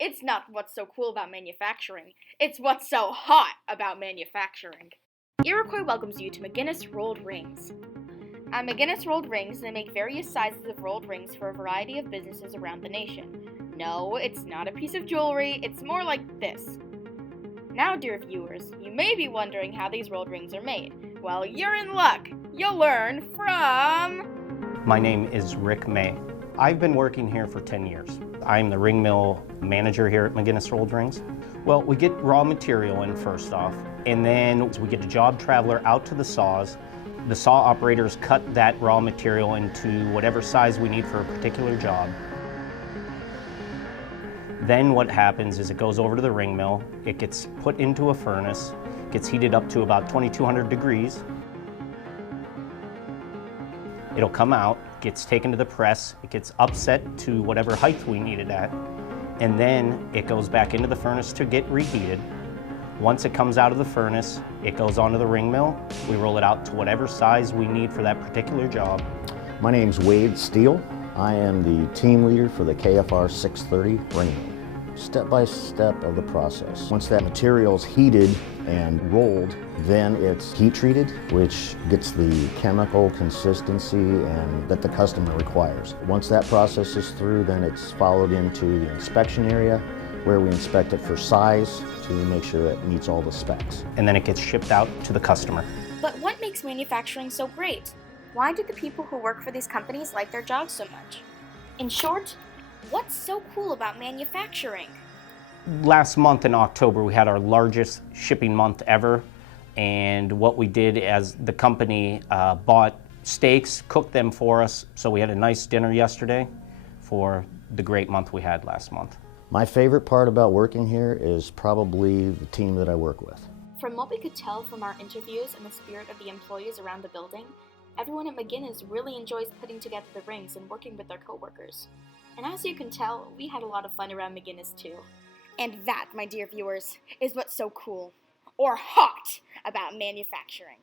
It's not what's so cool about manufacturing, it's what's so hot about manufacturing. Iroquois welcomes you to McGinnis Rolled Rings. At McGinnis Rolled Rings, they make various sizes of rolled rings for a variety of businesses around the nation. No, it's not a piece of jewelry, it's more like this. Now, dear viewers, you may be wondering how these rolled rings are made. Well, you're in luck! You'll learn from... My name is Rick May. I've been working here for 10 years. I'm the ring mill manager here at McGinnis Rolled Rings. Well, we get raw material in first off, and then we get a job traveler out to the saws. The saw operators cut that raw material into whatever size we need for a particular job. Then what happens is it goes over to the ring mill, it gets put into a furnace, gets heated up to about 2200 degrees. It'll come out, gets taken to the press, it gets upset to whatever height we need it at, and then it goes back into the furnace to get reheated. Once it comes out of the furnace, it goes onto the ring mill. We roll it out to whatever size we need for that particular job. My name's Wade Steele. I am the team leader for the KFR 630 ring mill. Step by step of the process. Once that material is heated and rolled, then it's heat treated, which gets the chemical consistency and that the customer requires. Once that process is through, then it's followed into the inspection area where we inspect it for size to make sure it meets all the specs. And then it gets shipped out to the customer. But what makes manufacturing so great? Why do the people who work for these companies like their jobs so much? In short, what's so cool about manufacturing? Last month in October, we had our largest shipping month ever. And what we did as the company bought steaks, cooked them for us. So we had a nice dinner yesterday for the great month we had last month. My favorite part about working here is probably the team that I work with. From what we could tell from our interviews and the spirit of the employees around the building, everyone at McGinnis really enjoys putting together the rings and working with their coworkers. And as you can tell, we had a lot of fun around McGinnis too. And that, my dear viewers, is what's so cool, or hot, about manufacturing.